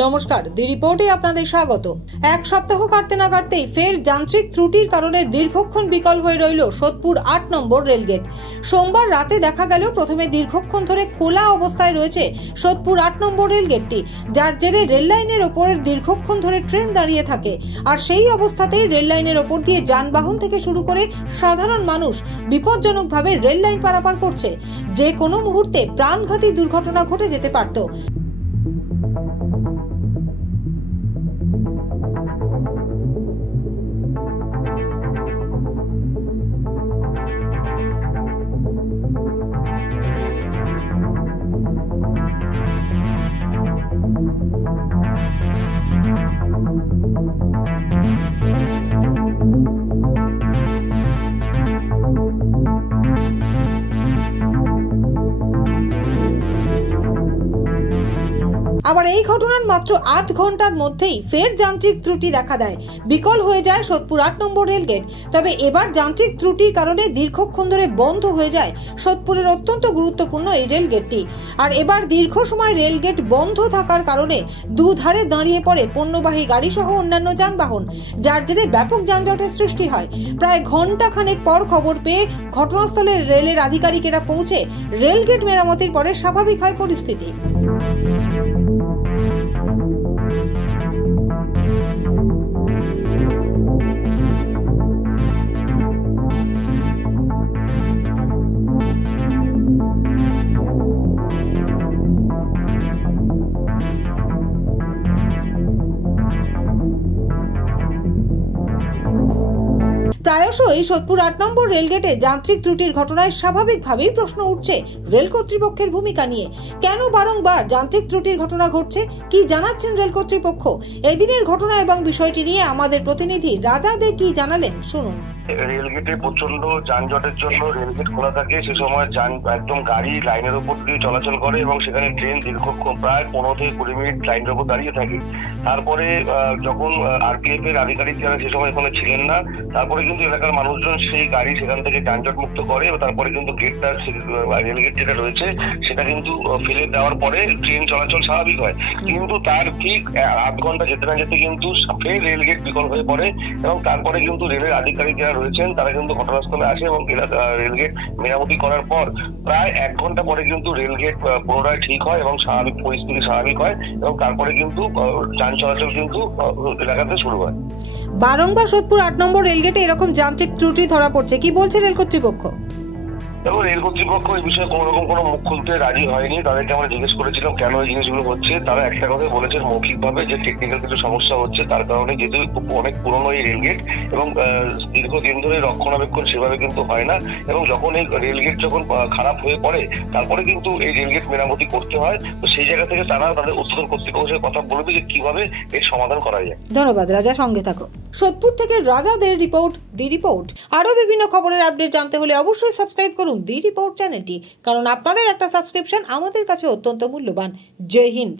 নমস্কার, দি রিপোর্টে আপনাদের স্বাগত। এক সপ্তাহ কাটতে না কাটতেই ফের যান্ত্রিক ত্রুটির কারণে দীর্ঘক্ষণ বিকল হয়ে রইল সোদপুর ৮ নম্বর রেলগেট। সোমবার রাতে দেখা গেল প্রথমে দীর্ঘক্ষণ ধরে খোলা অবস্থায় রয়েছে সোদপুর ৮ নম্বর রেলগেটটি, যার জেরে রেল লাইনের ওপরের দীর্ঘক্ষণ ধরে ট্রেন দাঁড়িয়ে থাকে। আর সেই অবস্থাতেই রেল লাইনের ওপর দিয়ে যানবাহন থেকে শুরু করে সাধারণ মানুষ বিপজ্জনকভাবে রেল লাইন পারাপার করছে। যে কোনো মুহূর্তে প্রাণঘাতী দুর্ঘটনা ঘটে যেতে পারত। আবার এই ঘটনার মাত্র আধ ঘন্টার মধ্যেই ফের যান্ত্রিক ত্রুটি দেখা দেয়, বিকল হয়ে যায় সোদপুর ৮ নম্বর রেলগেট। তবে এবার যান্ত্রিক ত্রুটির কারণে দীর্ঘক্ষণ ধরে বন্ধ হয়ে যায় সোদপুরের অত্যন্ত গুরুত্বপূর্ণ এই রেলগেটটি। আর এবার দীর্ঘ সময় রেলগেট বন্ধ থাকার কারণে দুধারে দাঁড়িয়ে পড়ে পণ্যবাহী গাড়ি সহ অন্যান্য যানবাহন, যার জেরে ব্যাপক যানজটের সৃষ্টি হয়। প্রায় ঘন্টা খানেক পর খবর পেয়ে ঘটনাস্থলে রেলের আধিকারিকেরা পৌঁছে রেলগেট মেরামতির পরে স্বাভাবিক হয় পরিস্থিতি। প্রায়শই সোদপুর ৮ নম্বর রেলগেটে যান্ত্রিক ত্রুটির ঘটনায় স্বাভাবিকভাবেই প্রশ্ন উঠছে রেল কর্তৃপক্ষের ভূমিকা নিয়ে। কেন বারংবার যান্ত্রিক ত্রুটির ঘটনা ঘটছে, কি জানাচ্ছেন রেল কর্তৃপক্ষ? এদিনের ঘটনা এবং বিষয়টি নিয়ে আমাদের প্রতিনিধি রাজা দে কি জানালেন, শুনুন। রেলগেটে প্রচন্ড যানজটের জন্য রেলগেট খোলা থাকে। সে সময় একদম গাড়ি লাইনের উপর দিয়ে চলাচল করে এবং সেখানে ট্রেন দীর্ঘক্ষণ প্রায় 15 থেকে 20 মিনিট লাইনের উপর দাঁড়িয়ে থাকে। তারপরে যখন আরপিএফ এর আধিকারিক যারা সে সময় এখানে ছিলেন না, তারপরে কিন্তু এলাকার মানুষজন সেই গাড়ি সেখান থেকে যানজট মুক্ত করে। তারপরে কিন্তু গেটটা রেলগেট যেটা রয়েছে সেটা কিন্তু ফেলে দেওয়ার পরে ট্রেন চলাচল স্বাভাবিক হয়। কিন্তু তার ঠিক আধ ঘন্টা যেতে না যেতে কিন্তু ফের রেলগেট বিকল হয়ে পড়ে এবং তারপরে কিন্তু রেলের আধিকারিক যারা রয়েছেন তারা কিন্তু ঘটনাস্থলে আসে এবং রেলগেট মেরামতি করার পর প্রায় ১ ঘন্টা পরে কিন্তু রেলগেট পুনরায় ঠিক হয় এবং স্বাভাবিক পরিস্থিতি স্বাভাবিক হয় এবং তারপরে কিন্তু যান চলাচল কিন্তু এলাকাতে শুরু হয়। বারংবার সোদপুর ৮ নম্বর রেলগেটে এরকম যান্ত্রিক ত্রুটি ধরা পড়ছে, কি বলছে রেল কর্তৃপক্ষ? এবং রেল কর্তৃপক্ষ এই বিষয়ে কোনো রকম কোনো মুখ খুলতে রাজি হয়নি। তাদেরকে আমরা জিজ্ঞেস করেছিলাম কেন এই জিনিসগুলো হচ্ছে। তারা একটা কথাই বলেছেন মৌখিকভাবে, যে টেকনিক্যাল কিছু সমস্যা হচ্ছে, তার কারণে যেহেতু অনেক পুরনো এই রেলগেট এবং দীর্ঘদিন ধরে রক্ষণাবেক্ষণ সেভাবে কিন্তু হয় না এবং যখন এই রেলগেট যখন খারাপ হয়ে পড়ে তারপরে কিন্তু এই রেলগেট মেরামতি করতে হয়। তো সেই জায়গা থেকে তারা তাদের উচ্চতর কর্তৃপক্ষের কথা বলবে যে কিভাবে এর সমাধান করা যায়। ধন্যবাদ রাজা, সঙ্গে থাকো। সোদপুর থেকে রাজাদের রিপোর্ট, দি রিপোর্ট। আরো বিভিন্ন খবরের আপডেট জানতে হলে অবশ্যই সাবস্ক্রাইব করুন দি রিপোর্ট চ্যানেলটি, কারণ আপনাদের একটা সাবস্ক্রিপশন আমাদের কাছে অত্যন্ত মূল্যবান। জয় হিন্দ।